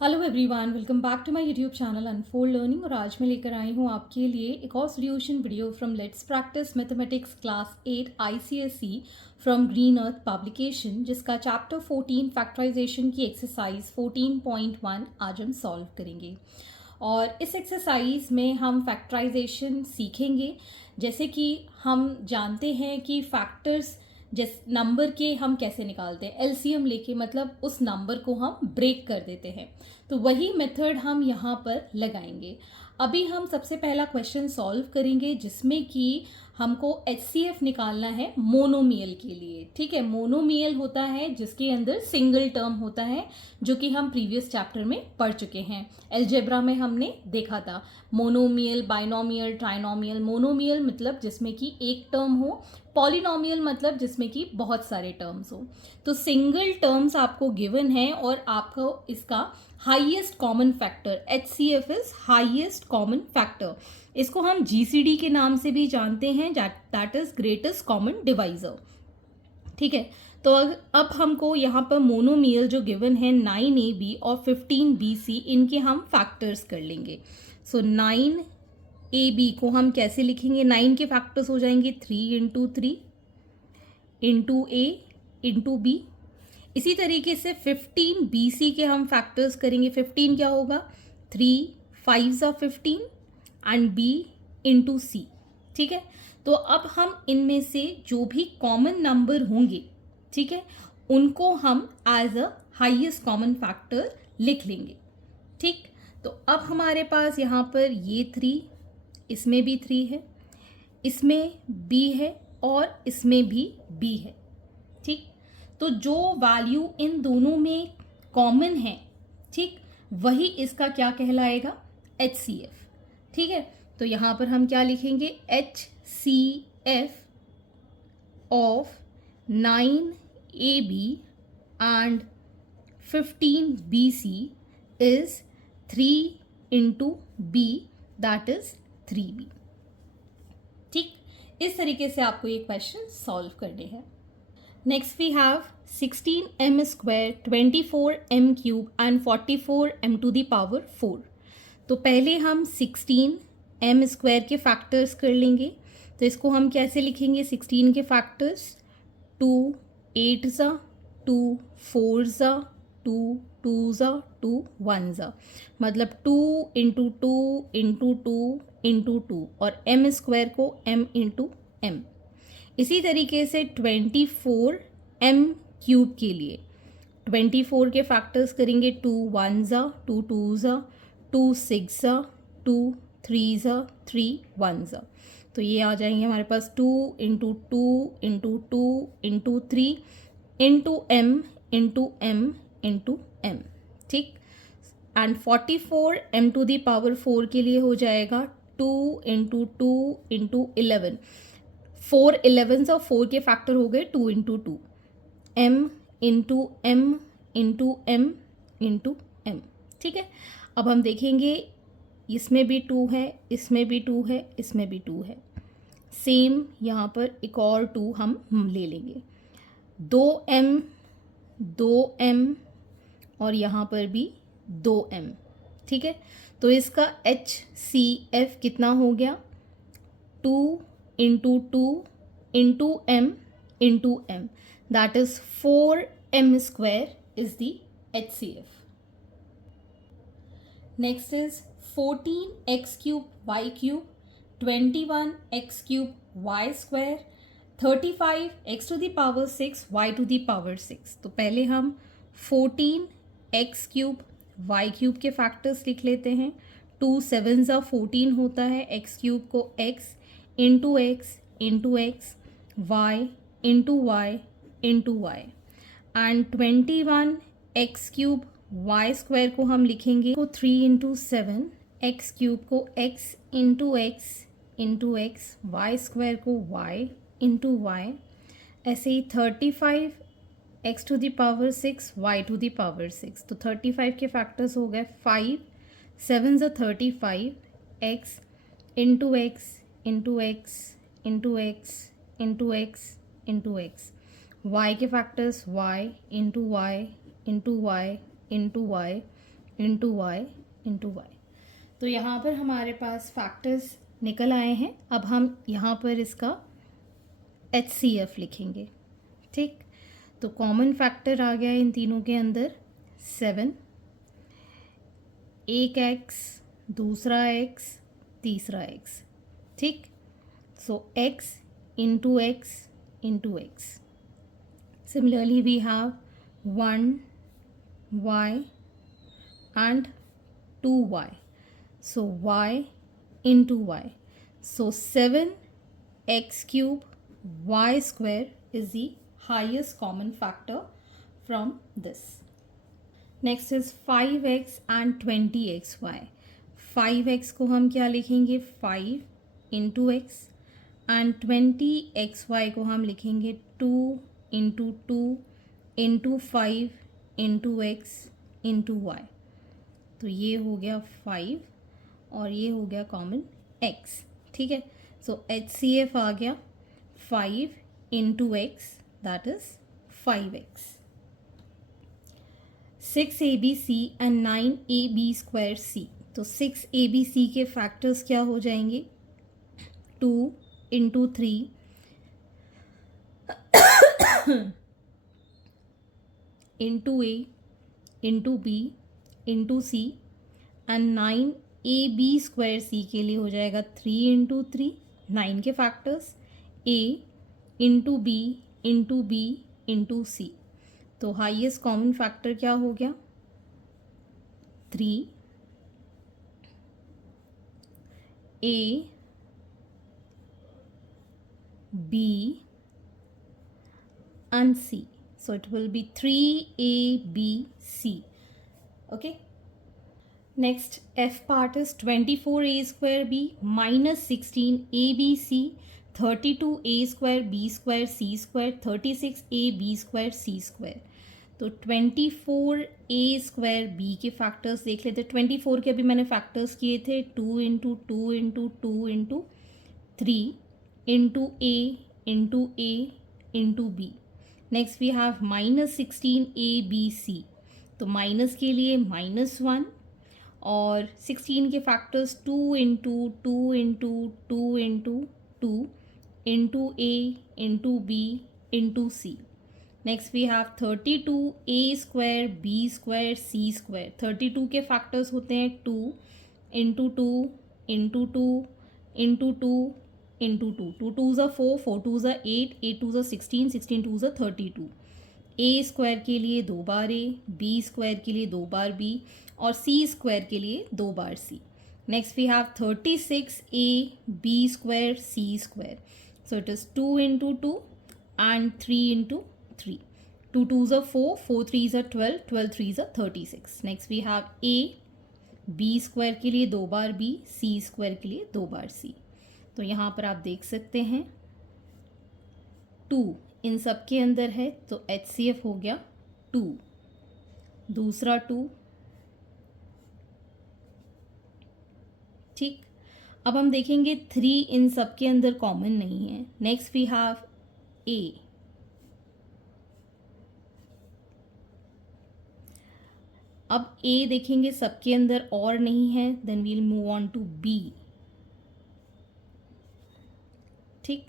Hello everyone, welcome back to my YouTube channel unfold learning. और आज मैं लेकर आई हूँ आपके लिए एक और solution video from let's practice mathematics class 8 ICSE from green earth publication, जिसका चैप्टर 14 फैक्टराइजेशन की एक्सरसाइज 14.1 आज हम सॉल्व करेंगे। और इस एक्सरसाइज में हम फैक्टराइजेशन सीखेंगे। जैसे कि हम जानते हैं कि फैक्टर्स जिस नंबर के हम कैसे निकालते हैं, एलसीएम लेके, मतलब उस नंबर को हम ब्रेक कर देते हैं। तो वही मेथड हम यहाँ पर लगाएंगे। अभी हम सबसे पहला क्वेश्चन सॉल्व करेंगे जिसमें कि हमको एचसीएफ निकालना है मोनोमियल के लिए। ठीक है, मोनोमियल होता है जिसके अंदर सिंगल टर्म होता है, जो कि हम प्रीवियस चैप्टर में पढ़ चुके हैं। अलजेब्रा में हमने देखा था मोनोमियल, बाइनोमियल, ट्राइनोमियल। मोनोमियल मतलब जिसमें कि एक टर्म हो, पॉलिनोमियल मतलब जिसमें कि बहुत सारे टर्म्स हो। तो सिंगल टर्म्स आपको गिवन है और आपको इसका highest common factor, HCF is highest common factor. इसको हम जीसीडी के नाम से भी जानते हैं, that is greatest common divisor. ठीक है, तो अब हमको यहाँ पर मोनोमियल जो गिवन है 9ab और 15bc, इनके हम फैक्टर्स कर लेंगे। सो 9ab को हम कैसे लिखेंगे? 9 के फैक्टर्स हो जाएंगे 3 into 3 into a into B. इसी तरीके से 15bc के हम फैक्टर्स करेंगे। 15 क्या होगा? 3 5 15 एंड b इंटू सी। ठीक है, तो अब हम इनमें से जो भी कॉमन नंबर होंगे, ठीक है, उनको हम as a highest common factor लिख लेंगे। ठीक, तो अब हमारे पास यहाँ पर ये 3, इसमें भी 3 है, इसमें b है और इसमें भी b है। ठीक, तो जो वैल्यू इन दोनों में कॉमन है, ठीक, वही इसका क्या कहलाएगा? एचसीएफ। ठीक है, तो यहां पर हम क्या लिखेंगे? HCF of 9ab and 15bc is 3 into b, that is 3b। ठीक, इस तरीके से आपको ये क्वेश्चन सॉल्व करने हैं। Next we have 16m square, 24m cube and 44m to the power 4। तो पहले हम 16m स्क्वायर के फैक्टर्स कर लेंगे। तो इसको हम कैसे लिखेंगे? 16 के फैक्टर्स 2 8 ज़ा, 2 4 ज़ा, 2 2 ज़ा, 2 1 ज़ा, मतलब 2 इंटू 2 इंटू 2 इंटू 2, और m स्क्वायर को m इंटू m। इसी तरीके से 24m क्यूब के लिए 24 के फैक्टर्स करेंगे 2 1 ज़ा, 2 2 ज़ा, 2 6 ज़ा, 2 3 ज़ा, 3 1 ज़ा। तो ये आ जाएंगे हमारे पास 2 into 2 into 2 into 3 into m into m into m। ठीक, and 44m to the power 4 के लिए हो जाएगा 2 इंटू 2 इंटू 11। 4 11 और 4 के फैक्टर हो गए 2 into 2, m into m into m into m। ठीक है, अब हम देखेंगे इसमें भी 2 है, इसमें भी 2 है, इसमें भी 2 है। सेम यहाँ पर एक और 2 हम ले लेंगे, 2m 2m और यहाँ पर भी 2m। ठीक है, तो इसका HCF कितना हो गया? 2 into 2 into m into m, that is 4m square is the HCF। Next is 14x cube y cube, 21x cube y square, 35x to the power 6 y to the power 6। तो पहले हम 14x cube y cube के factors लिख लेते हैं। 2 7 ज़ा 14 होता है, x क्यूब को x into x into x, y into y into y, and 21x cube y square को हम लिखेंगे को 3 इंटू 7, एक्स क्यूब को x into x into x, y square को y इंटू वाई। ऐसे ही 35x to the power 6 y to the power 6। तो 35 के फैक्टर्स हो गए 5 7 ज़ा 35, x into x into x into x into x into x, y के factors y into y into y into y, into y into y. तो यहाँ पर हमारे पास फैक्टर्स निकल आए हैं। अब हम यहाँ पर इसका HCF लिखेंगे। ठीक, तो कॉमन फैक्टर आ गया इन तीनों के अंदर 7, एक x, दूसरा x, तीसरा x। ठीक, सो x into x into x। Similarly we have 1 y and 2y, so y into y, so 7x cube y square is the highest common factor from this. Next is 5x and 20xy. 5x को हम क्या लिखेंगे 5 into x and 20xy को हम लिखेंगे 2 into 2 into 5 into x into y। तो ये हो गया 5 और ये हो गया कॉमन x। ठीक है, सो HCF आ गया 5 into x, that is 5x। 6ABC and 9AB square C। तो 6ABC के फैक्टर्स क्या हो जाएंगे 2 into 3 into A into B into C and 9AB square C के लिए हो जाएगा 3 इंटू 3, 9 के factors A into B into B into C। तो हाईएस्ट कॉमन फैक्टर क्या हो गया 3, A B and C, so it will be 3ABC. Okay, next F part is 24a square B minus 16abc, 32a square B square C square, 36a B square C square। तो 24a square B के factors देख लेते। 24 के अभी मैंने factors किए थे 2 into 2 into 2 into 3 into a into b. Next we have minus 16abc, तो माइनस के लिए -1 और 16 के factors 2 into 2 into 2 into 2 into a into b into c. Next we have 32a square b square c square. 32 के factors होते हैं 2 into 2 into 2 into 2 into 2, 2 2s are 4, 4 2s are 8, 8 2s are 16, 16 2s are 32। a square के लिए 2 बार a, b square के लिए 2 बार b और c square के लिए 2 बार c। Next we have 36a b square c square, so it is 2 into 2 and 3 into 3, 2 2s are 4, 4 3s are 12, 12 3s are 36। Next we have a b square के लिए 2 बार b, c स्क्वायर के लिए 2 बार c। तो यहाँ पर आप देख सकते हैं 2 इन सब के अंदर है, तो HCF हो गया 2, दूसरा 2। ठीक, अब हम देखेंगे 3 इन सब के अंदर कॉमन नहीं है। नेक्स्ट वी हैव A, अब A देखेंगे सबके अंदर और नहीं है, then we'll move on to B। ठीक,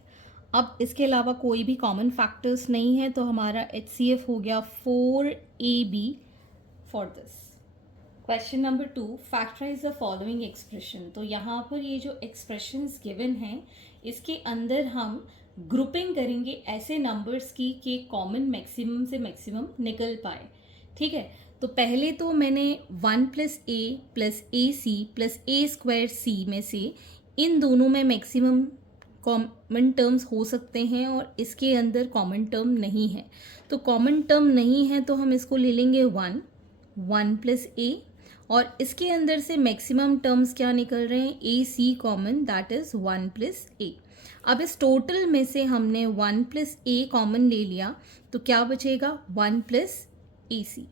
अब इसके अलावा कोई भी कॉमन फैक्टर्स नहीं है, तो हमारा HCF हो गया 4AB for this. Question number 2, factorise the following expression. तो यहाँ पर ये जो एक्सप्रेशंस गिवन हैं इसके अंदर हम ग्रुपिंग करेंगे ऐसे नंबर्स की कि कॉमन मैक्सिमम से मैक्सिमम निकल पाए। ठीक है, तो पहले तो मैंने 1 plus A plus A C plus A square सी में से इन दोनों में मैक्सिमम कॉमन टर्म्स हो सकते हैं और इसके अंदर कॉमन टर्म नहीं है। तो कॉमन टर्म नहीं है तो हम इसको ले लेंगे 1 प्लस ए और इसके अंदर से मैक्सिमम टर्म्स क्या निकल रहे हैं ए सी कॉमन, दैट इज 1 प्लस ए। अब इस टोटल में से हमने 1 प्लस ए कॉमन ले लिया तो क्या बचेगा 1 plus A C.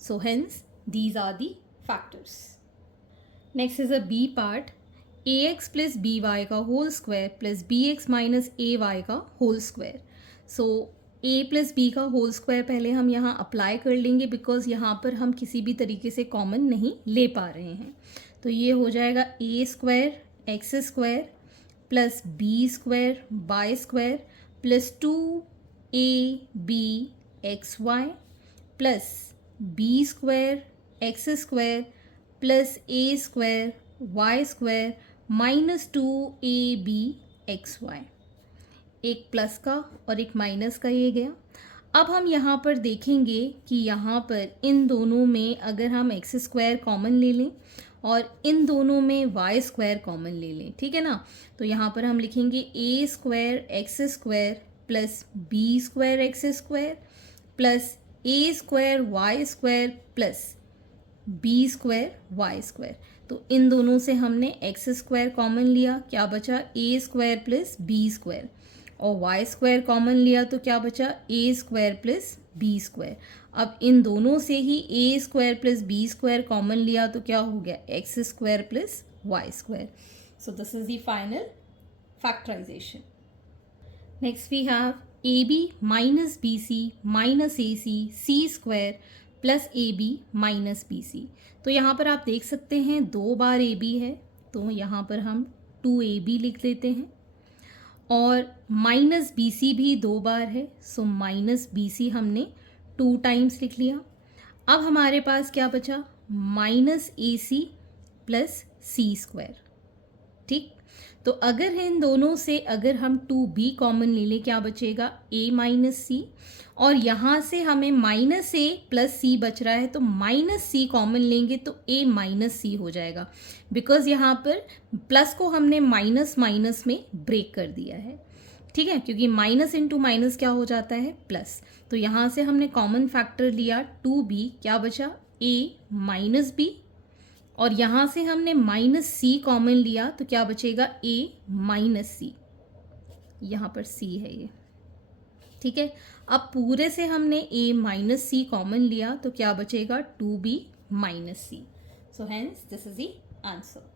So hence these are the factors. Next is A B part, ax plus B Y का whole square plus B X minus A Y का whole square. So A plus B का whole square पहले हम यहाँ apply कर लेंगे, because यहाँ पर हम किसी भी तरीके से कॉमन नहीं ले पा रहे हैं। तो ये हो जाएगा A square x square plus B square Y square plus 2ab xy plus B square x square plus A square Y square minus 2ab xy। एक प्लस का और एक माइनस का ये गया। अब हम यहाँ पर देखेंगे कि यहाँ पर इन दोनों में अगर हम एक्स स्क्वायर कॉमन ले लें और इन दोनों में वाई स्क्वायर कॉमन ले लें, ठीक है ना, तो यहाँ पर हम लिखेंगे A square x square plus B square x square plus A square Y square plus B square Y square. तो इन दोनों से हमने एक्स स्क्वायर कॉमन लिया, क्या बचा A square plus B square, और वाई स्क्वायर कॉमन लिया तो क्या बचा A square plus B square. अब इन दोनों से ही A square plus B square common लिया तो क्या हो गया X square plus Y square. So this is the final factorization. Next we have A B minus B C minus A C C square plus A B minus B C. तो यहाँ पर आप देख सकते हैं 2 बार ए बी है, तो यहाँ पर हम 2ab लिख लेते हैं, और माइनस बी सी भी 2 बार है, सो माइनस बी सी हमने 2 टाइम्स लिख लिया। अब हमारे पास क्या बचा minus A C plus C square. ठीक, तो अगर इन दोनों से अगर हम 2b कॉमन ले लें क्या बचेगा a माइनस सी, और यहाँ से हमें माइनस ए प्लस सी बच रहा है, तो माइनस सी कॉमन लेंगे तो a माइनस सी हो जाएगा, बिकॉज यहाँ पर प्लस को हमने माइनस माइनस में ब्रेक कर दिया है। ठीक है, क्योंकि माइनस इंटू माइनस क्या हो जाता है प्लस। तो यहाँ से हमने कॉमन फैक्टर लिया 2b, क्या बचा a माइनस बी, और यहाँ से हमने माइनस सी कॉमन लिया तो क्या बचेगा a माइनस सी, यहाँ पर c है ये। ठीक है, अब पूरे से हमने a माइनस सी कॉमन लिया तो क्या बचेगा 2b minus c. So hence this is the answer.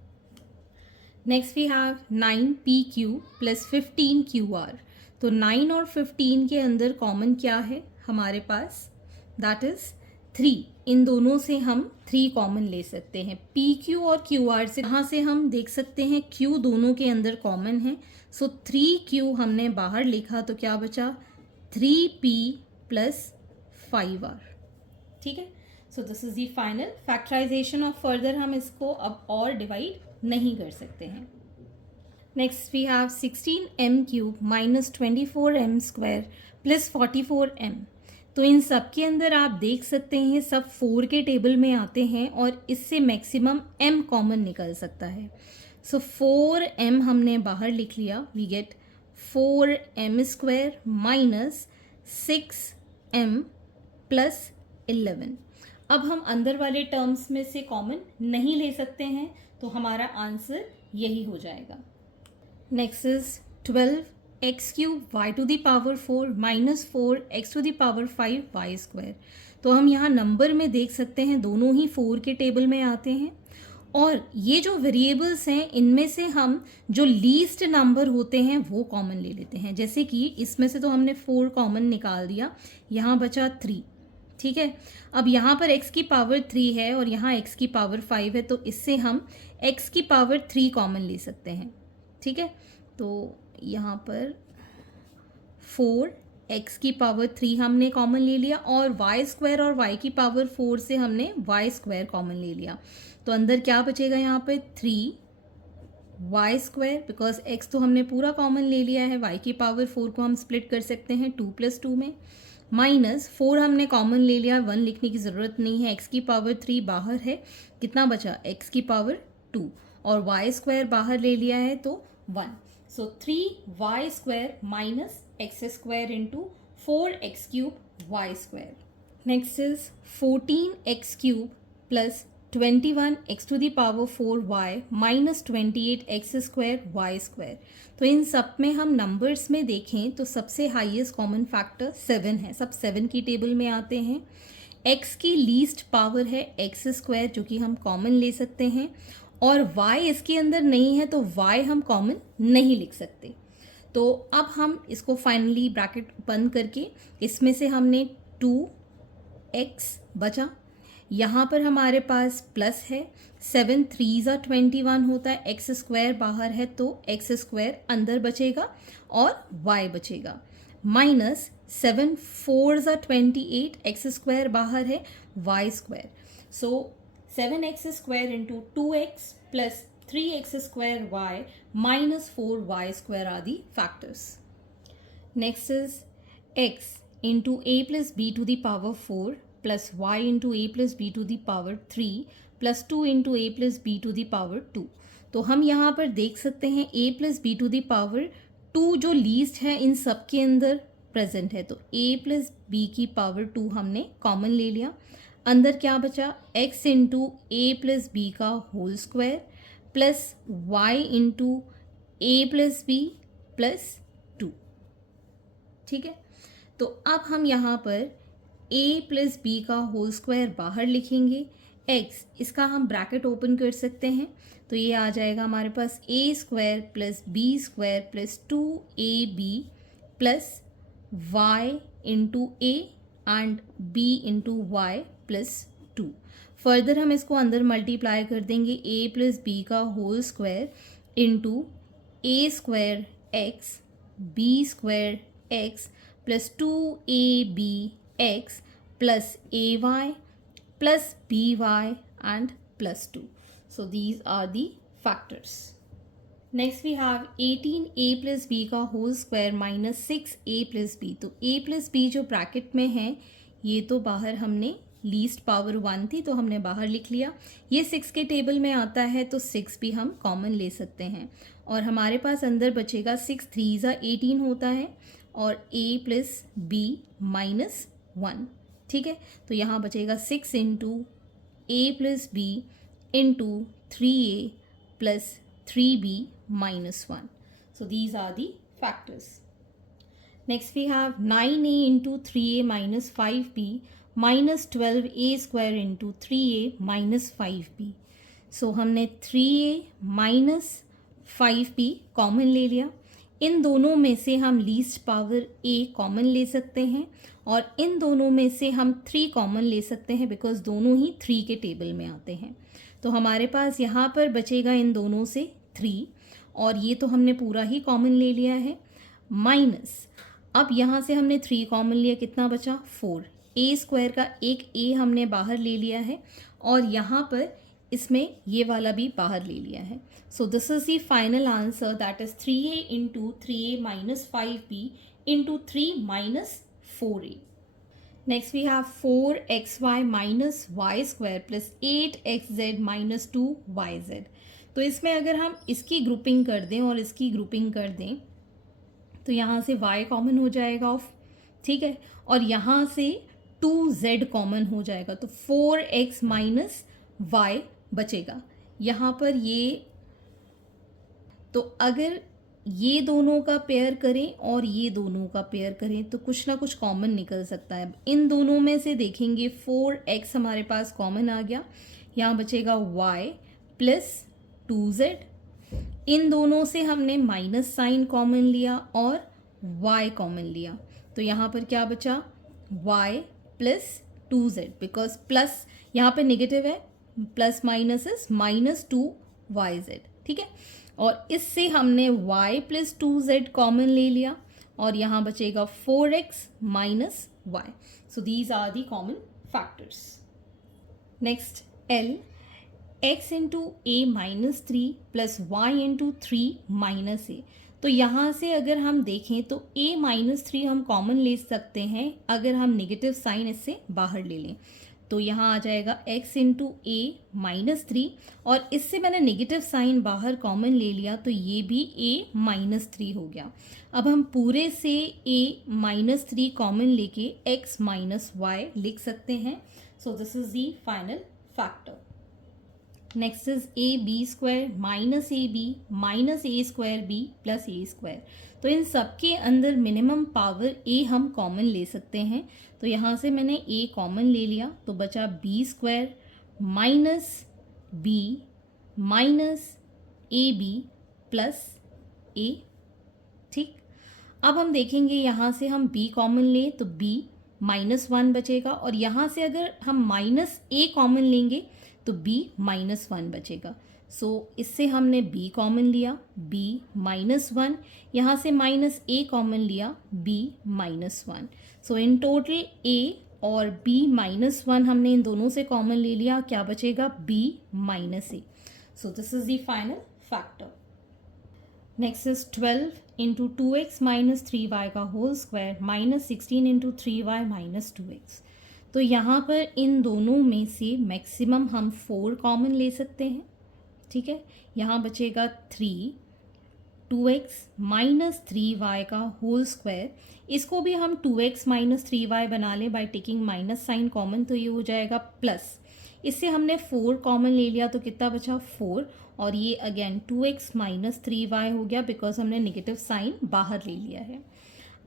Next we have 9pq plus 15qr। तो 9 और 15 के अंदर कॉमन क्या है हमारे पास, दैट इज 3। इन दोनों से हम 3 कॉमन ले सकते हैं। pq और qr से यहाँ से हम देख सकते हैं q दोनों के अंदर कॉमन है, सो 3q हमने बाहर लिखा तो क्या बचा 3p प्लस 5r। ठीक है, so this is the final factorisation of further हम इसको अब और डिवाइड नहीं कर सकते हैं। Next we have 16m cube minus 24m square plus 44m। तो इन सब के अंदर आप देख सकते हैं सब 4 के टेबल में आते हैं और इससे मैक्सिमम m कॉमन निकल सकता है। सो 4m हमने बाहर लिख लिया, we get 4m square minus 6m plus 11। अब हम अंदर वाले टर्म्स में से कॉमन नहीं ले सकते हैं, तो हमारा आंसर यही हो जाएगा। Next is 12x cube y to the power 4 minus 4x to the power 5 y square. तो हम यहाँ नंबर में देख सकते हैं दोनों ही 4 के टेबल में आते हैं, और ये जो वेरिएबल्स हैं इनमें से हम जो लीस्ट नंबर होते हैं वो कॉमन ले लेते हैं। जैसे कि इसमें से तो हमने 4 कॉमन निकाल दिया, यहाँ बचा 3। ठीक है, अब यहाँ पर x की पावर 3 है और यहाँ x की पावर 5 है, तो इससे हम x की पावर 3 कॉमन ले सकते हैं। ठीक है, तो यहाँ पर 4x की पावर 3 हमने कॉमन ले लिया, और y स्क्वायर और y की पावर 4 से हमने y स्क्वायर कॉमन ले लिया। तो अंदर क्या बचेगा यहाँ पे 3y स्क्वायर, बिकॉज x तो हमने पूरा कॉमन ले लिया है, y की पावर 4 को हम स्प्लिट कर सकते हैं 2 प्लस 2 में, माइनस 4 हमने कॉमन ले लिया, 1 लिखने की ज़रूरत नहीं है, x की पावर 3 बाहर है, कितना बचा x की पावर 2, और y स्क्वायर बाहर ले लिया है तो 1। So 3y square minus x square into 4x cube y square. Next is 14x cube plus 21x to the power 4y minus 28x square y square. तो इन सब में हम नंबर्स में देखें तो सबसे हाईएस्ट कॉमन फैक्टर 7 है, सब 7 की टेबल में आते हैं। x की लीस्ट पावर है x स्क्वायर, जो कि हम कॉमन ले सकते हैं, और y इसके अंदर नहीं है तो y हम कॉमन नहीं लिख सकते। तो अब हम इसको फाइनली ब्रैकेट बंद करके इसमें से हमने 2x बचा, यहाँ पर हमारे पास प्लस है, 7 3 21 होता है, एक्स स्क्वायर बाहर है तो एक्स स्क्वायर अंदर बचेगा और y बचेगा, माइनस 7 4 28, एक्स स्क्वायर बाहर है, y square, so 7x square into 2x plus 3x square y minus 4y square are the factors. Next is x into a plus b to the power 4 plus y into a plus b to the power 3 plus 2 into a plus b to the power 2. तो हम यहाँ पर देख सकते हैं a plus b to the power 2 जो least है इन सब के अंदर प्रेजेंट है, तो a plus b की पावर 2 हमने कॉमन ले लिया, अंदर क्या बचा x into a plus B का whole square plus y into ए प्लस बी प्लस 2, ठीक है। तो अब हम यहाँ पर a प्लस बी का होल स्क्वायर बाहर लिखेंगे, x इसका हम ब्रैकेट ओपन कर सकते हैं, तो ये आ जाएगा हमारे पास a square plus B square plus 2ab plus y into a and b into y plus 2। Further हम इसको अंदर मल्टीप्लाई कर देंगे, a प्लस बी का whole square into a square x b square x plus 2ab x plus ay plus by and plus 2. So these are the factors. Next we have 18a plus b का whole square minus 6a plus b, तो a plus b जो bracket में है ये तो बाहर हमने least power 1 थी तो हमने बाहर लिख लिया, ये 6 के टेबल में आता है तो 6 भी हम कॉमन ले सकते हैं और हमारे पास अंदर बचेगा 6 3 18 होता है और a प्लस बी माइनस 1, ठीक है। तो यहाँ बचेगा 6 into A plus B into 3a plus 3b minus 1. So these are the factors. Next we have 9a into 3a minus 5b minus 12a square into 3a minus 5b. So हमने 3a minus 5b common ले लिया, इन दोनों में से हम least power a common ले सकते हैं और इन दोनों में से हम 3 कॉमन ले सकते हैं बिकॉज दोनों ही 3 के टेबल में आते हैं। तो हमारे पास यहाँ पर बचेगा इन दोनों से 3 और ये तो हमने पूरा ही कॉमन ले लिया है, माइनस अब यहाँ से हमने 3 कॉमन लिया, कितना बचा 4, ए स्क्वायर का एक ए हमने बाहर ले लिया है और यहाँ पर इसमें ये वाला भी बाहर ले लिया है। So this is the final answer that is 3a into 3a minus 5b into 3 minus 4a। Next we have 4xy minus y square plus 8xz minus 2yz। तो इसमें अगर हम इसकी ग्रुपिंग कर दें और इसकी ग्रुपिंग कर दें तो यहाँ से y कॉमन हो जाएगा ऑफ, ठीक है, और यहाँ से 2z कॉमन हो जाएगा तो 4x माइनस y बचेगा। यहाँ पर ये, तो अगर ये दोनों का पेयर करें और ये दोनों का पेयर करें तो कुछ ना कुछ कॉमन निकल सकता है। इन दोनों में से देखेंगे 4x हमारे पास कॉमन आ गया, यहाँ बचेगा y प्लस 2z, इन दोनों से हमने माइनस साइन कॉमन लिया और y कॉमन लिया तो यहाँ पर क्या बचा y plus 2z, because plus यहाँ पे नेगेटिव है, plus minus is minus 2yz, ठीक है, और इससे हमने y प्लस 2z कॉमन ले लिया और यहाँ बचेगा 4x minus y। So these are the common factors. Next L, x into A minus 3 plus Y into 3 minus A. तो यहाँ से अगर हम देखें तो a माइनस 3 हम कॉमन ले सकते हैं अगर हम नेगेटिव साइन इससे बाहर ले लें, तो यहाँ आ जाएगा x इंटू ए माइनस 3 और इससे मैंने नेगेटिव साइन बाहर कॉमन ले लिया तो ये भी a माइनस 3 हो गया। अब हम पूरे से a माइनस 3 कॉमन लेके x माइनस वाई लिख सकते हैं। So this is the final factor. Next is a b square minus A B minus a square b plus A square. तो इन सब के अंदर मिनिमम पावर ए हम कॉमन ले सकते हैं, तो यहाँ से मैंने ए कॉमन ले लिया तो बचा B square minus B minus A B plus A, ठीक। अब हम देखेंगे यहाँ से हम b कॉमन लें तो b -1 बचेगा, और यहाँ से अगर हम -a कॉमन लेंगे तो b -1 बचेगा। सो इससे हमने b कॉमन लिया, b -1, यहाँ से -a कॉमन लिया, b -1। So in total a और b -1 हमने इन दोनों से कॉमन ले लिया, क्या बचेगा, b -a। So this is the final factor. Next is 12 into 2x minus 3y का whole square minus 16 into 3y minus 2x। तो यहाँ पर इन दोनों में से मैक्सिमम हम 4 कॉमन ले सकते हैं, ठीक है। यहाँ बचेगा 3, 2x माइनस 3y का होल स्क्वायर, इसको भी हम 2x माइनस 3y बना लें by taking minus sign common, तो ये हो जाएगा प्लस। इससे हमने 4 कॉमन ले लिया तो कितना बचा, 4, और ये अगेन 2x माइनस 3y हो गया बिकॉज हमने नेगेटिव साइन बाहर ले लिया है।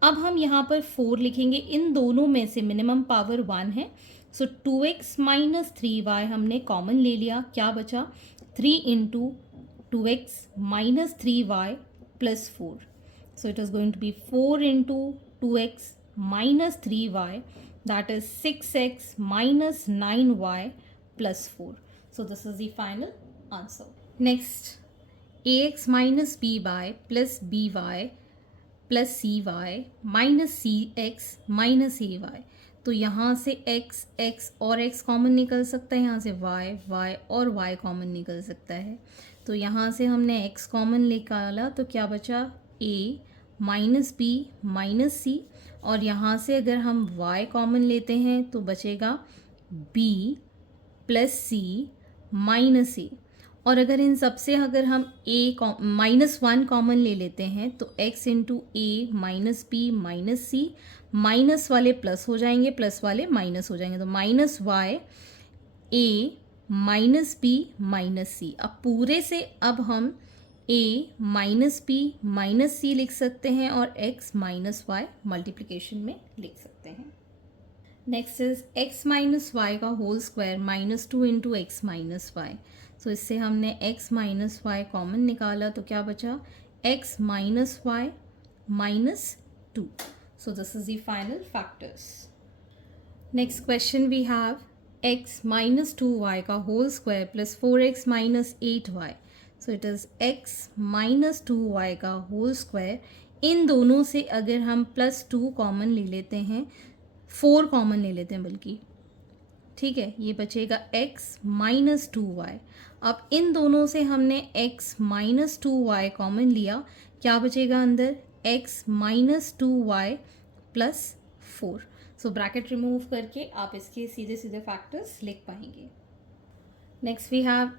अब हम यहाँ पर 4 लिखेंगे, इन दोनों में से मिनिमम पावर 1 है, सो 2x माइनस 3y हमने कॉमन ले लिया, क्या बचा, 3 into 2x minus 3y plus 4। So it is going to be 4 into 2x minus 3y, that is 6x minus 9y plus 4. So this is the final answer. Next, ax minus by plus by plus cy minus cx minus ay। तो यहाँ से x और x common निकल सकता है, यहाँ से y और y कॉमन निकल सकता है। तो यहाँ से हमने x कॉमन निकाला तो क्या बचा, a minus b minus c, और यहाँ से अगर हम y कॉमन लेते हैं तो बचेगा b plus c minus a, और अगर इन सब से अगर हम -1 कॉमन ले लेते हैं तो x into A minus B minus C, minus वाले प्लस हो जाएंगे, प्लस वाले माइनस हो जाएंगे, तो माइनस वाई ए माइनस बी माइनस सी। अब पूरे से अब हम a माइनस बी माइनस सी लिख सकते हैं और x माइनस वाई मल्टीप्लिकेशन में लिख सकते हैं। Next is x minus Y का whole square -2 into X minus Y. So इससे हमने x माइनस वाई कॉमन निकाला तो क्या बचा, x minus y minus 2। So this is the final factors. Next question we have x minus 2y का whole square plus 4x minus 8y। So it is x minus 2y का whole square, इन दोनों से अगर हम +2 common ले लेते हैं, 4 कॉमन ले लेते हैं बल्कि, ठीक है, ये बचेगा x माइनस 2y। अब इन दोनों से हमने x माइनस 2y कॉमन लिया, क्या बचेगा अंदर, x माइनस 2y प्लस 4। सो ब्रैकेट रिमूव करके आप इसके सीधे सीधे फैक्टर्स लिख पाएंगे। Next we have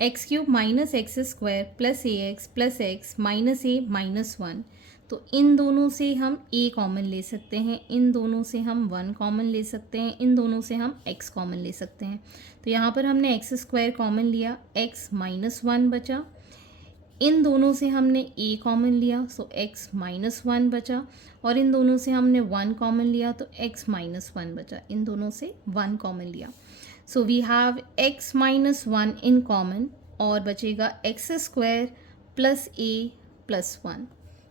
x cube minus x square plus a x minus a minus 1। तो इन दोनों से हम a कॉमन ले सकते हैं, इन दोनों से हम 1 कॉमन ले सकते हैं, इन दोनों से हम x कॉमन ले सकते हैं। तो यहाँ पर हमने एक्स स्क्वायर कॉमन लिया, x माइनस 1 बचा, इन दोनों से हमने a कॉमन लिया सो x माइनस 1 बचा, और इन दोनों से हमने 1 कॉमन लिया तो x माइनस 1 बचा, इन दोनों से 1 कॉमन लिया। So we have x minus 1 in common, और बचेगा x square plus a plus 1।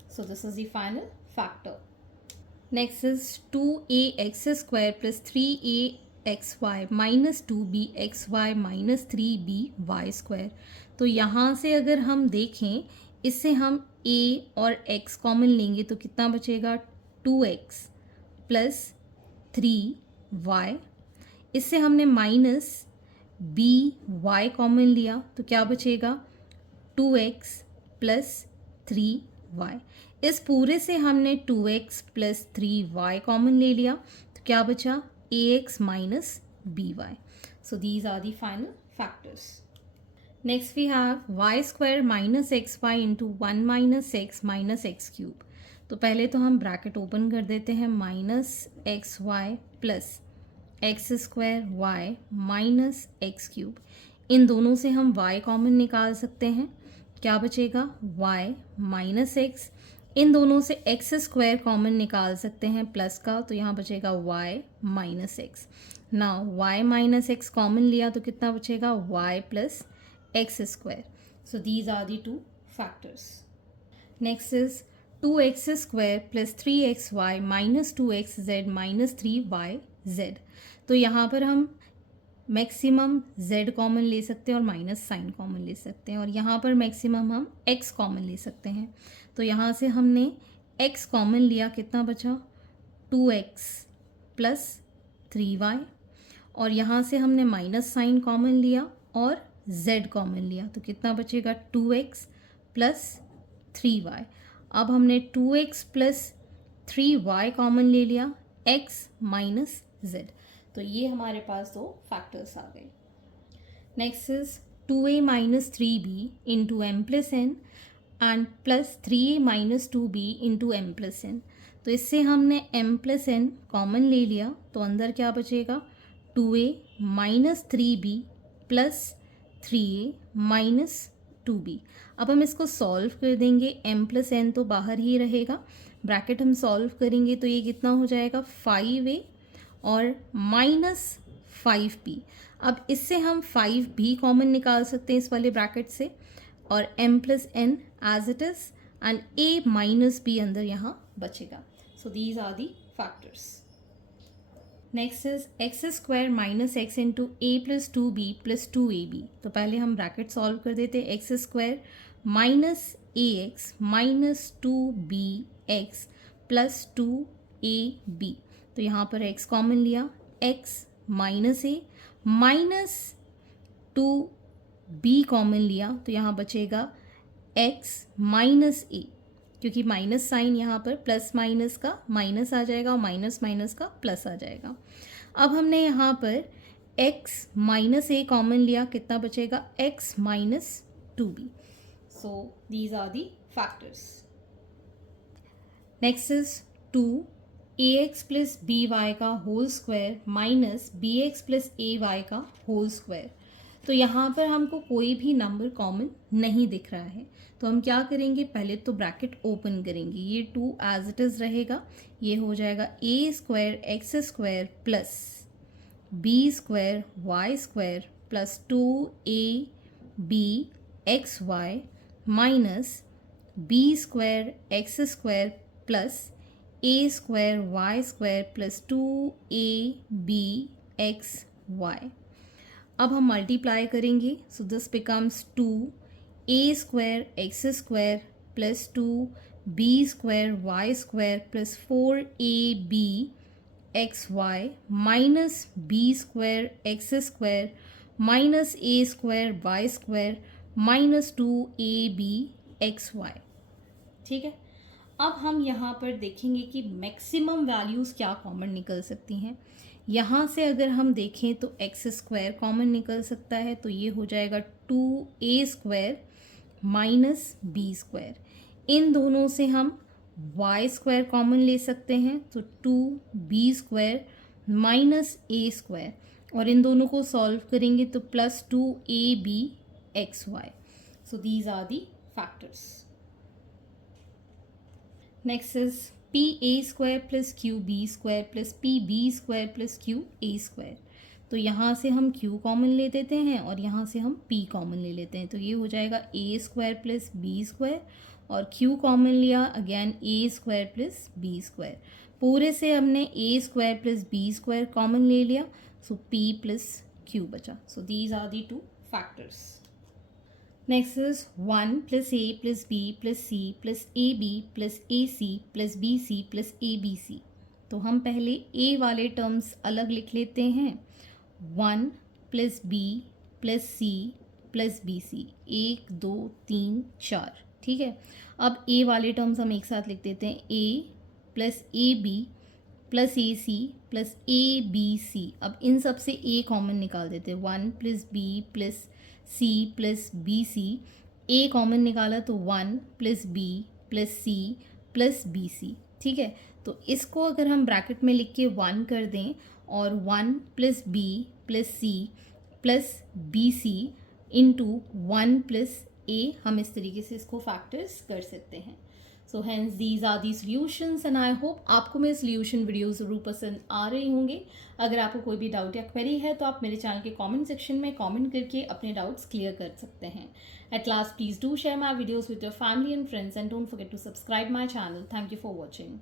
So this is the final factor. Next is 2ax square plus 3axy minus 2bxy minus 3by square। तो यहाँ से अगर हम देखें, इससे हम a और x कॉमन लेंगे तो कितना बचेगा, 2x प्लस 3y। इससे हमने माइनस by कॉमन लिया तो क्या बचेगा, 2x प्लस 3y। इस पूरे से हमने 2x प्लस 3y कॉमन ले लिया तो क्या बचा, ax minus by। So these are the final factors. Next we have y square minus x y into 1 minus x minus x cube. तो पहले तो हम ब्रैकेट ओपन कर देते हैं, minus x y plus x square y minus x cube. इन दोनों से हम y कॉमन निकाल सकते हैं, क्या बचेगा, y माइनस एक्स। इन दोनों से एक्स स्क्वायर कॉमन निकाल सकते हैं प्लस का, तो यहाँ बचेगा y minus x. Now y minus x common लिया तो कितना बचेगा, y plus x square. So these are the 2 factors. Next is 2x square plus 3xy minus 2xz minus 3yz। तो यहाँ पर हम मैक्सिमम z कॉमन ले सकते हैं और माइनस साइन कॉमन ले सकते हैं, और यहाँ पर मैक्सिमम हम x कॉमन ले सकते हैं। तो यहाँ से हमने x कॉमन लिया, कितना बचा 2x प्लस 3y, और यहाँ से हमने माइनस साइन कॉमन लिया और z कॉमन लिया, तो कितना बचेगा 2x प्लस 3y। अब हमने 2x प्लस 3y कॉमन ले लिया, x माइनस z। तो ये हमारे पास दो फैक्टर्स आ गए। Next is 2a minus 3b into m plus n and plus 3a minus 2b into m plus n. तो इससे हमने m प्लस एन कॉमन ले लिया, तो अंदर क्या बचेगा 2a minus 3b plus 3a minus 2b। अब हम इसको सॉल्व कर देंगे, m प्लस एन तो बाहर ही रहेगा, ब्रैकेट हम सॉल्व करेंगे तो ये कितना हो जाएगा 5a और माइनस 5b। अब इससे हम 5b कॉमन निकाल सकते हैं इस वाले ब्रैकेट से, और m plus n as it is and a minus b अंदर यहाँ बचेगा। So these are the factors. Next is x square minus x into A plus 2b plus 2ab। तो पहले हम ब्रैकेट सॉल्व कर देते हैं, x square minus a x minus 2b x plus 2ab। तो यहाँ पर x कॉमन लिया, x minus a minus 2b common लिया, तो यहाँ बचेगा x माइनस ए, क्योंकि माइनस साइन यहाँ पर प्लस माइनस का माइनस आ जाएगा और माइनस माइनस का प्लस आ जाएगा। अब हमने यहाँ पर x माइनस ए कॉमन लिया, कितना बचेगा x minus 2b। So these are the factors. Next is 2ax plus by का whole square minus bx plus ay का होल स्क्वायर। तो यहाँ पर हमको कोई भी नंबर कॉमन नहीं दिख रहा है, तो हम क्या करेंगे, पहले तो ब्रैकेट ओपन करेंगे, ये 2 एज इट इज़ रहेगा, ये हो जाएगा a square x square plus b square Y square plus 2ab x y minus b square x square plus a square Y square plus 2ab x y. अब हम multiply करेंगे, so this becomes 2a square x square plus 2b square Y square plus 4ab x y minus b square x square minus a square Y square minus 2ab x y. ठीक है, अब हम यहाँ पर देखेंगे कि maximum values क्या common निकल सकती हैं। यहाँ से अगर हम देखें तो एक्स स्क्वायर कॉमन निकल सकता है, तो ये हो जाएगा 2a square minus b square. इन दोनों से हम y स्क्वायर कॉमन ले सकते हैं, तो 2b square minus a square, और इन दोनों को सॉल्व करेंगे तो plus 2ab x y. So these are the factors. Next is pa square plus qb square plus pb square plus qa square. तो यहाँ से हम q कॉमन ले देते हैं और यहाँ से हम p कॉमन ले लेते हैं, तो ये हो जाएगा a square plus b square, और q कॉमन लिया again a square plus b square. पूरे से हमने a square plus b square common ले लिया, सो p प्लस q बचा। So these are the two factors. Next is 1 plus a plus b plus c plus ab plus ac plus bc plus abc। तो हम पहले a वाले terms अलग लिख लेते हैं, 1 plus b plus c plus bc, 1 2 3 4। ठीक है, अब a वाले टर्म्स हम एक साथ लिख देते हैं, a plus ab plus ac plus abc। अब इन सब से a कॉमन निकाल देते हैं, 1 plus b plus c plus b c, a common निकाला तो 1 plus b plus c plus b c. ठीक है, तो इसको अगर हम ब्रैकेट में लिख के 1 कर दें और 1 plus b plus c plus b c into 1 plus a, हम इस तरीके से इसको फैक्टर्स कर सकते हैं। So hence these are the solutions and I hope आपको मेरे सॉल्यूशन वीडियो ज़रूर पसंद आ रहे होंगे। अगर आपको कोई भी डाउट या क्वेरी है तो आप मेरे चैनल के कमेंट सेक्शन में कमेंट करके अपने डाउट्स क्लियर कर सकते हैं। At last please do share my videos with your family and friends and don't forget to subscribe my channel. Thank you for watching.